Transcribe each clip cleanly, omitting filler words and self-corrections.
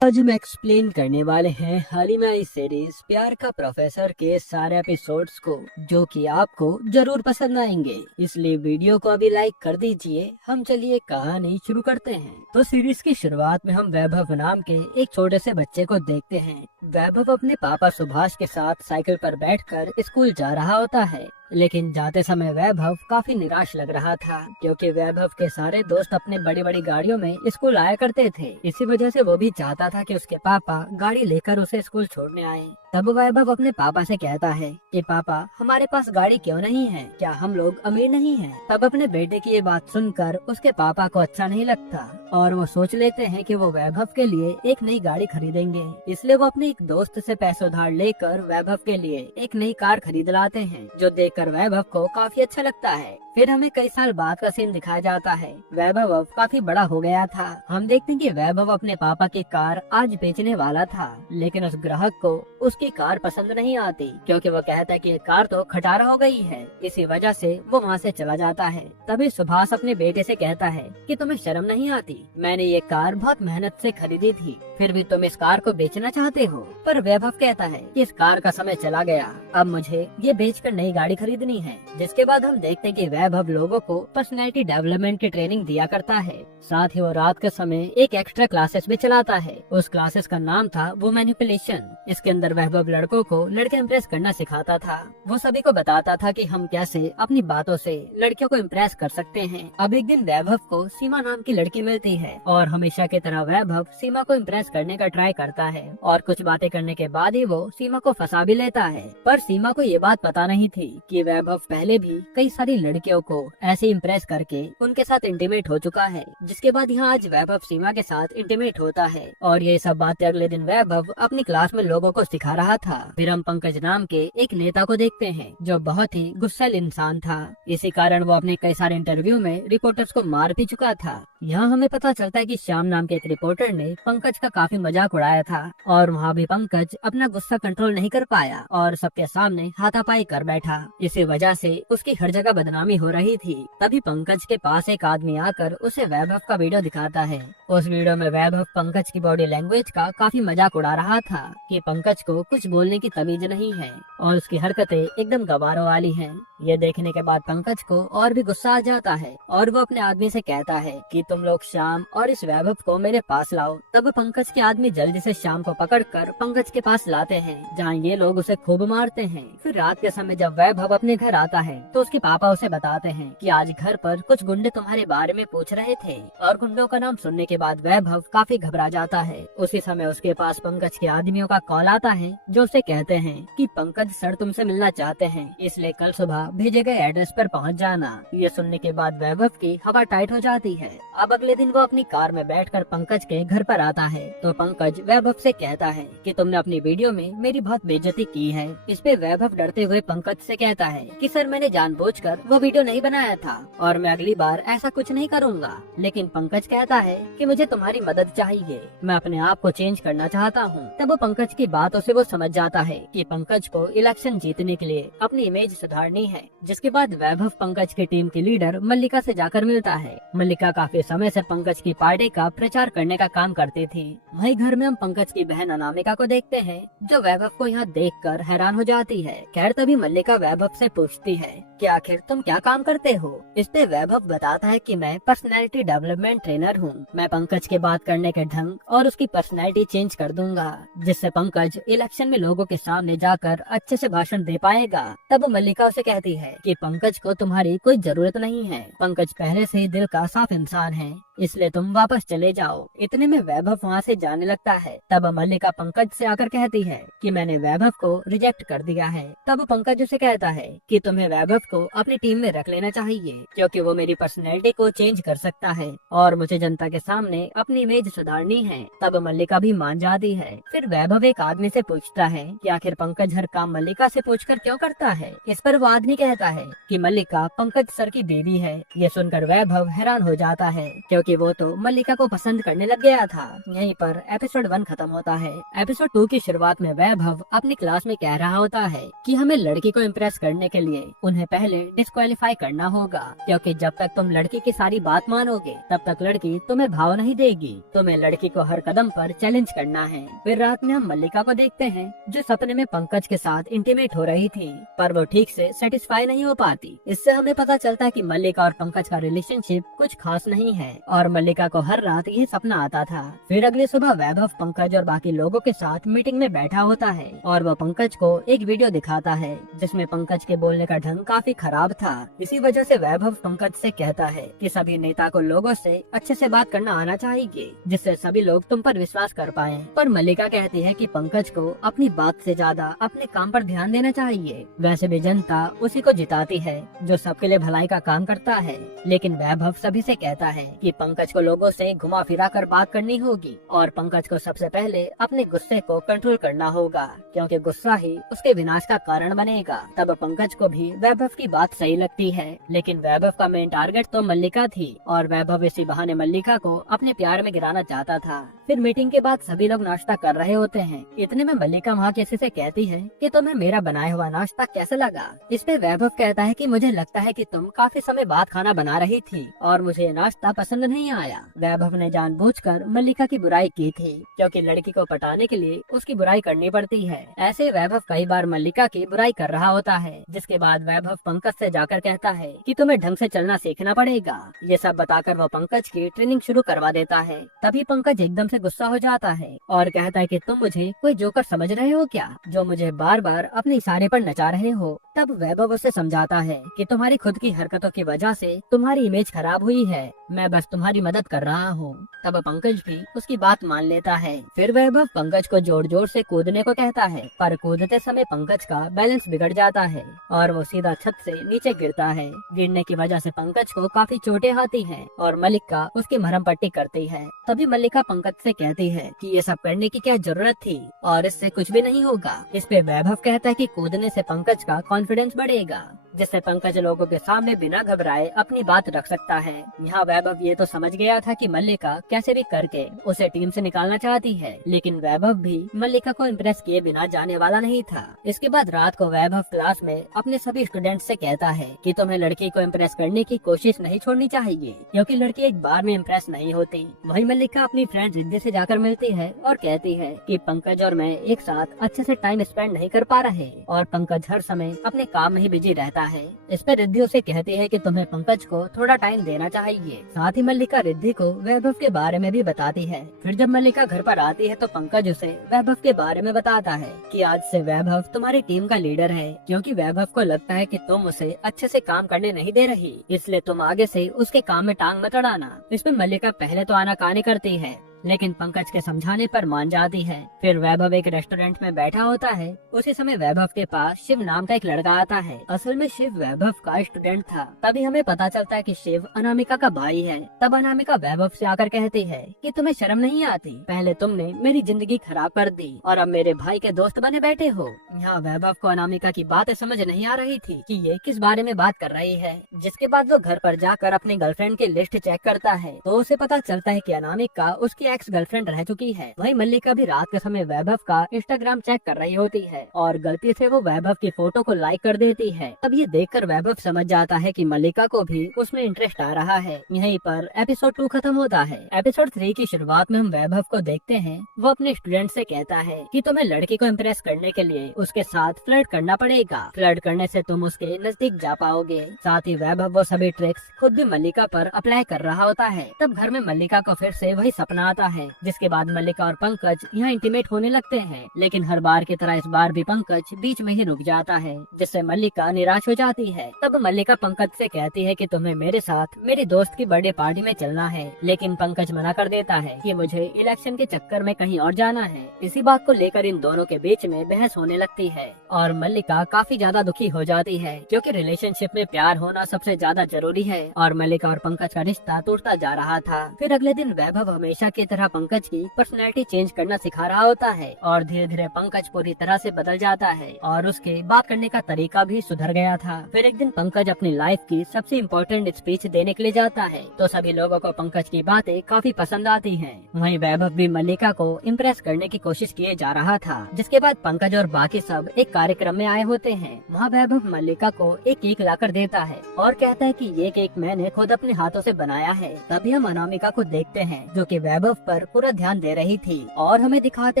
आज हम एक्सप्लेन करने वाले हैं हाल ही में आई सीरीज प्यार का प्रोफेसर के सारे एपिसोड्स को, जो कि आपको जरूर पसंद आएंगे। इसलिए वीडियो को अभी लाइक कर दीजिए। हम चलिए कहानी शुरू करते हैं। तो सीरीज की शुरुआत में हम वैभव नाम के एक छोटे से बच्चे को देखते हैं। वैभव अपने पापा सुभाष के साथ साइकिल पर बैठकर स्कूल जा रहा होता है, लेकिन जाते समय वैभव काफी निराश लग रहा था, क्योंकि वैभव के सारे दोस्त अपने बड़ी बड़ी गाड़ियों में स्कूल आया करते थे। इसी वजह से वो भी चाहता था कि उसके पापा गाड़ी लेकर उसे स्कूल छोड़ने आए। तब वैभव अपने पापा से कहता है कि पापा, हमारे पास गाड़ी क्यों नहीं है? क्या हम लोग अमीर नहीं हैं? तब अपने बेटे की ये बात सुनकर उसके पापा को अच्छा नहीं लगता और वो सोच लेते हैं कि वो वैभव के लिए एक नई गाड़ी खरीदेंगे। इसलिए वो अपने एक दोस्त से पैसे उधार लेकर वैभव के लिए एक नई कार खरीद लाते हैं, जो देखकर वैभव को काफी अच्छा लगता है। फिर हमें कई साल बाद का सीन दिखाया जाता है। वैभव अब काफी बड़ा हो गया था। हम देखते हैं कि वैभव अपने पापा की कार आज बेचने वाला था, लेकिन उस ग्राहक को उसकी कार पसंद नहीं आती, क्योंकि वो कहता है कि ये कार तो खटारा हो गई है। इसी वजह से वो वहाँ से चला जाता है। तभी सुभाष अपने बेटे से कहता है कि तुम्हें शर्म नहीं आती? मैंने ये कार बहुत मेहनत से खरीदी थी, फिर भी तुम इस कार को बेचना चाहते हो। पर वैभव कहता है कि इस कार का समय चला गया, अब मुझे ये बेचकर नई गाड़ी खरीदनी है। जिसके बाद हम देखते हैं कि वैभव लोगों को पर्सनैलिटी डेवलपमेंट की ट्रेनिंग दिया करता है। साथ ही वो रात के समय एक एक्स्ट्रा क्लासेस भी चलाता है। उस क्लासेस का नाम था वो मैनिपुलेशन। इसके अंदर वैभव लड़कों को लड़के इम्प्रेस करना सिखाता था। वो सभी को बताता था कि हम कैसे अपनी बातों से लड़कियों को इम्प्रेस कर सकते हैं। अब एक दिन वैभव को सीमा नाम की लड़की मिलती है और हमेशा की तरह वैभव सीमा को इम्प्रेस करने का ट्राई करता है और कुछ बातें करने के बाद ही वो सीमा को फंसा भी लेता है। पर सीमा को ये बात पता नहीं थी कि वैभव पहले भी कई सारी लड़कियों को ऐसे इम्प्रेस करके उनके साथ इंटीमेट हो चुका है। जिसके बाद यहाँ आज वैभव सीमा के साथ इंटीमेट होता है और ये सब बातें अगले दिन वैभव अपनी क्लास में लोगों को सिखा रहा था। फिर हम पंकज नाम के एक नेता को देखते हैं, जो बहुत ही गुस्सैल इंसान था। इसी कारण वो अपने कई सारे इंटरव्यू में रिपोर्टर्स को मार भी चुका था। यहाँ हमें पता चलता है कि श्याम नाम के एक रिपोर्टर ने पंकज का काफी मजाक उड़ाया था और वहाँ भी पंकज अपना गुस्सा कंट्रोल नहीं कर पाया और सबके सामने हाथापाई कर बैठा। इसी वजह से उसकी हर जगह बदनामी हो रही थी। तभी पंकज के पास एक आदमी आकर उसे वैभव का वीडियो दिखाता है। उस वीडियो में वैभव पंकज की बॉडी लैंग्वेज का काफी मजाक उड़ा रहा था कि पंकज को कुछ बोलने की तमीज नहीं है और उसकी हरकतें एकदम गवारों वाली हैं। ये देखने के बाद पंकज को और भी गुस्सा आ जाता है और वो अपने आदमी से कहता है कि तुम लोग श्याम और इस वैभव को मेरे पास लाओ। तब पंकज के आदमी जल्दी से श्याम को पकड़कर पंकज के पास लाते हैं, जहाँ ये लोग उसे खूब मारते हैं। फिर रात के समय जब वैभव अपने घर आता है तो उसके पापा उसे बताते हैं कि आज घर पर कुछ गुंडे तुम्हारे बारे में पूछ रहे थे और गुंडों का नाम सुनने के बाद वैभव काफी घबरा जाता है। उसी समय उसके पास पंकज के आदमियों का कॉल आता है, जो उसे कहते हैं कि पंकज सर तुमसे मिलना चाहते हैं, इसलिए कल सुबह भेजे गए एड्रेस पर पहुंच जाना। ये सुनने के बाद वैभव की हवा टाइट हो जाती है। अब अगले दिन वो अपनी कार में बैठकर पंकज के घर पर आता है तो पंकज वैभव से कहता है कि तुमने अपनी वीडियो में मेरी बहुत बेइज्जती की है। इस पे वैभव डरते हुए पंकज से कहता है कि सर मैंने जानबूझकर वो वीडियो नहीं बनाया था और मैं अगली बार ऐसा कुछ नहीं करूँगा। लेकिन पंकज कहता है कि मुझे तुम्हारी मदद चाहिए, मैं अपने आप को चेंज करना चाहता हूँ। तब वो पंकज की बातों से वो समझ जाता है कि पंकज को इलेक्शन जीतने के लिए अपनी इमेज सुधारनी है। जिसके बाद वैभव पंकज की टीम की लीडर मल्लिका से जाकर मिलता है। मल्लिका काफी समय से पंकज की पार्टी का प्रचार करने का काम करती थी। वही घर में हम पंकज की बहन अनामिका को देखते हैं, जो वैभव को यहाँ देखकर हैरान हो जाती है। खैर तभी मल्लिका वैभव से पूछती है कि आखिर तुम क्या काम करते हो? इस पे वैभव बताता है कि मैं पर्सनैलिटी डेवलपमेंट ट्रेनर हूँ। मैं पंकज के बात करने के ढंग और उसकी पर्सनैलिटी चेंज कर दूंगा, जिससे पंकज इलेक्शन में लोगों के सामने जाकर अच्छे से भाषण दे पाएगा। तब मल्लिका उसे कहती है कि पंकज को तुम्हारी कोई जरूरत नहीं है, पंकज पहले से ही दिल का साफ इंसान है, इसलिए तुम वापस चले जाओ। इतने में वैभव वहाँ से जाने लगता है। तब मल्लिका पंकज से आकर कहती है कि मैंने वैभव को रिजेक्ट कर दिया है। तब पंकज उसे कहता है कि तुम्हें वैभव को अपनी टीम में रख लेना चाहिए, क्योंकि वो मेरी पर्सनैलिटी को चेंज कर सकता है और मुझे जनता के सामने अपनी इमेज सुधारनी है। तब मल्लिका भी मान जाती है। फिर वैभव एक आदमी से पूछता है कि आखिर पंकज हर काम मल्लिका से पूछकर क्यों करता है। इस पर वो आदमी कहता है कि मल्लिका पंकज सर की बीवी है। ये सुनकर वैभव हैरान हो जाता है, क्योंकि वो तो मल्लिका को पसंद करने लग गया था। यहीं पर एपिसोड 1 खत्म होता है। एपिसोड 2 की शुरुआत में वैभव अपनी क्लास में कह रहा होता है कि हमें लड़की को इम्प्रेस करने के लिए उन्हें पहले डिस्क्वालीफाई सेटिस्फाई करना होगा, क्योंकि जब तक तुम लड़की की सारी बात मानोगे तब तक लड़की तुम्हें भाव नहीं देगी। तुम्हें लड़की को हर कदम पर चैलेंज करना है। फिर रात में हम मल्लिका को देखते हैं जो सपने में पंकज के साथ इंटीमेट हो रही थी, पर वो ठीक से सेटिस्फाई नहीं हो पाती। इससे हमें पता चलता है कि मल्लिका और पंकज का रिलेशनशिप कुछ खास नहीं है और मल्लिका को हर रात ये सपना आता था। फिर अगली सुबह वैभव पंकज और बाकी लोगों के साथ मीटिंग में बैठा होता है और वो पंकज को एक वीडियो दिखाता है जिसमें पंकज के बोलने का ढंग काफी खराब था। इसी वजह से वैभव पंकज से कहता है कि सभी नेता को लोगों से अच्छे से बात करना आना चाहिए, जिससे सभी लोग तुम पर विश्वास कर पाएं। पर मल्लिका कहती है कि पंकज को अपनी बात से ज्यादा अपने काम पर ध्यान देना चाहिए। वैसे भी जनता उसी को जिताती है जो सबके लिए भलाई का काम करता है। लेकिन वैभव सभी से कहता है कि पंकज को लोगों से घुमा फिरा कर बात करनी होगी और पंकज को सबसे पहले अपने गुस्से को कंट्रोल करना होगा, क्योंकि गुस्सा ही उसके विनाश का कारण बनेगा। तब पंकज को भी वैभव की बात सही लगती है, लेकिन वैभव का मेन टारगेट तो मल्लिका थी और वैभव इसी बहाने मल्लिका को अपने प्यार में गिराना चाहता था। फिर मीटिंग के बाद सभी लोग नाश्ता कर रहे होते हैं। इतने में मल्लिका वहाँ किसी से कहती है कि तुम्हें मेरा बनाया हुआ नाश्ता कैसा लगा। इस पे वैभव कहता है कि मुझे लगता है कि तुम काफी समय बाद खाना बना रही थी और मुझे ये नाश्ता पसंद नहीं आया। वैभव ने जानबूझकर मल्लिका की बुराई की थी, क्योंकि लड़की को पटाने के लिए उसकी बुराई करनी पड़ती है। ऐसे वैभव कई बार मल्लिका की बुराई कर रहा होता है, जिसके बाद वैभव पंकज से जाकर कहता है कि तुम्हें ढंग से चलना सीखना पड़ेगा। ये सब बताकर वो पंकज की ट्रेनिंग शुरू करवा देता है। तभी पंकज एकदम से गुस्सा हो जाता है और कहता है कि तुम मुझे कोई जोकर समझ रहे हो क्या, जो मुझे बार बार अपने इशारे पर नचा रहे हो। तब वैभव उसे समझाता है कि तुम्हारी खुद की हरकतों की वजह से तुम्हारी इमेज खराब हुई है, मैं बस तुम्हारी मदद कर रहा हूँ। तब पंकज भी उसकी बात मान लेता है। फिर वैभव पंकज को जोर जोर से कूदने को कहता है, पर कूदते समय पंकज का बैलेंस बिगड़ जाता है और वो सीधा छत से नीचे गिरता है। गिरने की वजह से पंकज को काफी चोटें आती हैं और मल्लिका उसकी मरहम पट्टी करती है। तभी मल्लिका पंकज से कहती है कि ये सब करने की क्या जरूरत थी और इससे कुछ भी नहीं होगा। इस पे वैभव कहता है कि कूदने से पंकज का कॉन्फिडेंस बढ़ेगा, जिससे पंकज लोगों के सामने बिना घबराए अपनी बात रख सकता है। यहाँ वैभव ये तो समझ गया था कि मल्लिका कैसे भी करके उसे टीम से निकालना चाहती है, लेकिन वैभव भी मल्लिका को इम्प्रेस किए बिना जाने वाला नहीं था। इसके बाद रात को वैभव क्लास में अपने सभी स्टूडेंट से कहता है कि तुम्हें लड़की को इम्प्रेस करने की कोशिश नहीं छोड़नी चाहिए, क्योंकि लड़की एक बार में इम्प्रेस नहीं होती। वही मल्लिका अपनी फ्रेंड रिद्धि से जाकर मिलती है और कहती है कि पंकज और मैं एक साथ अच्छे से टाइम स्पेंड नहीं कर पा रहे और पंकज हर समय अपने काम में ही बिजी रहता है। इस पर रिद्धि उसे कहती है कि तुम्हें पंकज को थोड़ा टाइम देना चाहिए। साथ ही मल्लिका रिद्धि को वैभव के बारे में भी बताती है। फिर जब मल्लिका घर पर आती है तो पंकज उसे वैभव के बारे में बताता है कि आज से वैभव तुम्हारी टीम का लीडर है, क्योंकि वैभव को लगता है कि तुम उसे अच्छे से काम करने नहीं दे रही, इसलिए तुम आगे से उसके काम में टांग मत अड़ाना। इसमें मल्लिका पहले तो आनाकानी करती है, लेकिन पंकज के समझाने पर मान जाती है। फिर वैभव एक रेस्टोरेंट में बैठा होता है। उसी समय वैभव के पास शिव नाम का एक लड़का आता है। असल में शिव वैभव का स्टूडेंट था। तभी हमें पता चलता है कि शिव अनामिका का भाई है। तब अनामिका वैभव से आकर कहती है कि तुम्हें शर्म नहीं आती, पहले तुमने मेरी जिंदगी खराब कर दी और अब मेरे भाई के दोस्त बने बैठे हो। यहाँ वैभव को अनामिका की बातें समझ नहीं आ रही थी कि ये किस बारे में बात कर रही है। जिसके बाद वो घर पर जाकर अपनी गर्लफ्रेंड की लिस्ट चेक करता है तो उसे पता चलता है कि अनामिका उसकी एक्स गर्लफ्रेंड रह चुकी है। वहीं मल्लिका भी रात के समय वैभव का इंस्टाग्राम चेक कर रही होती है और गलती से वो वैभव की फोटो को लाइक कर देती है। अब ये देखकर वैभव समझ जाता है कि मल्लिका को भी उसमें इंटरेस्ट आ रहा है। यहीं पर एपिसोड 2 खत्म होता है। एपिसोड 3 की शुरुआत में हम वैभव को देखते हैं। वो अपने स्टूडेंट से कहता है कि तुम्हें लड़की को इम्प्रेस करने के लिए उसके साथ फ्लर्ट करना पड़ेगा। फ्लर्ट करने से तुम उसके नजदीक जा पाओगे। साथ ही वैभव वो सभी ट्रिक्स खुद भी मल्लिका पर अप्लाई कर रहा होता है। तब घर में मल्लिका को फिर से वही सपना आता है, जिसके बाद मल्लिका और पंकज यहाँ इंटीमेट होने लगते हैं। लेकिन हर बार की तरह इस बार भी पंकज बीच में ही रुक जाता है, जिससे मल्लिका निराश हो जाती है। तब मल्लिका पंकज से कहती है कि तुम्हें मेरे साथ मेरी दोस्त की बर्थडे पार्टी में चलना है, लेकिन पंकज मना कर देता है कि मुझे इलेक्शन के चक्कर में कहीं और जाना है। इसी बात को लेकर इन दोनों के बीच में बहस होने लगती है और मल्लिका काफी ज्यादा दुखी हो जाती है, क्योंकि रिलेशनशिप में प्यार होना सबसे ज्यादा जरूरी है और मल्लिका और पंकज का रिश्ता टूटता जा रहा था। फिर अगले दिन वैभव हमेशा की तरह पंकज की पर्सनैलिटी चेंज करना सिखा रहा होता है और धीरे धीरे पंकज पूरी तरह से बदल जाता है और उसके बात करने का तरीका भी सुधर गया था। फिर एक दिन पंकज अपनी लाइफ की सबसे इम्पोर्टेंट स्पीच देने के लिए जाता है तो सभी लोगों को पंकज की बातें काफी पसंद आती हैं। वहीं वैभव भी मल्लिका को इम्प्रेस करने की कोशिश किए जा रहा था। जिसके बाद पंकज और बाकी सब एक कार्यक्रम में आए होते हैं। वहाँ वैभव मल्लिका को एक केक लाकर देता है और कहता है कि ये केक मैंने खुद अपने हाथों से बनाया है। तभी हम अनामिका को देखते हैं जो कि वैभव पर पूरा ध्यान दे रही थी और हमें दिखाते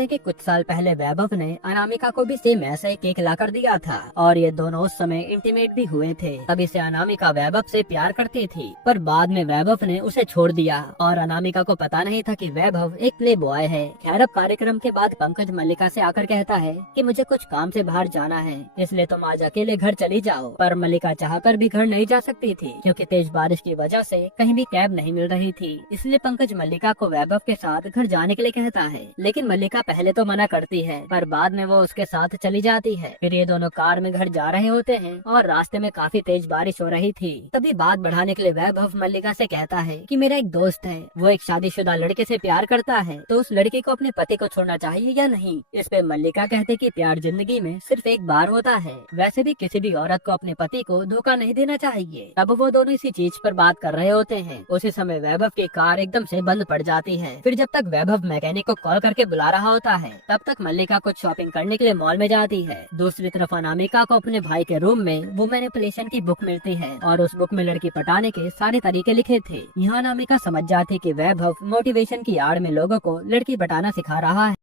हैं कि कुछ साल पहले वैभव ने अनामिका को भी सेम ऐसा ही केक लाकर दिया था और ये दोनों उस समय इंटीमेट भी हुए थे। तभी से अनामिका वैभव से प्यार करती थी पर बाद में वैभव ने उसे छोड़ दिया और अनामिका को पता नहीं था कि वैभव एक प्ले बॉय है। खैर अब कार्यक्रम के बाद पंकज मल्लिका से आकर कहता है कि मुझे कुछ काम से बाहर जाना है इसलिए तुम आज अकेले घर चली जाओ। पर मल्लिका चाहकर भी घर नहीं जा सकती थी क्योंकि तेज बारिश की वजह से कहीं भी कैब नहीं मिल रही थी। इसलिए पंकज मल्लिका को वैभव के साथ घर जाने के लिए कहता है लेकिन मल्लिका पहले तो मना करती है पर बाद में वो उसके साथ चली जाती है। फिर ये दोनों कार में घर जा रहे होते हैं और रास्ते में काफी तेज बारिश हो रही थी। तभी बात बढ़ाने के लिए वैभव मल्लिका से कहता है कि मेरा एक दोस्त है वो एक शादीशुदा लड़के से प्यार करता है तो उस लड़के को अपने पति को छोड़ना चाहिए या नहीं। इस पे मल्लिका कहते कि प्यार जिंदगी में सिर्फ एक बार होता है, वैसे भी किसी भी औरत को अपने पति को धोखा नहीं देना चाहिए। तब वो दोनों इसी चीज पर बात कर रहे होते हैं। उसी समय वैभव की कार एकदम से बंद पड़ जाती है। फिर जब तक वैभव मैकेनिक को कॉल करके बुला रहा होता है तब तक मल्लिका कुछ शॉपिंग करने के लिए मॉल में जाती है। दूसरी तरफ अनामिका को अपने भाई के रूम में वो मैनिपुलेशन की बुक मिलती है और उस बुक में लड़की पटाने के सारे तरीके लिखे थे। यहाँ अनामिका समझ जाती कि वैभव मोटिवेशन की आड़ में लोगों को लड़की पटाना सिखा रहा है।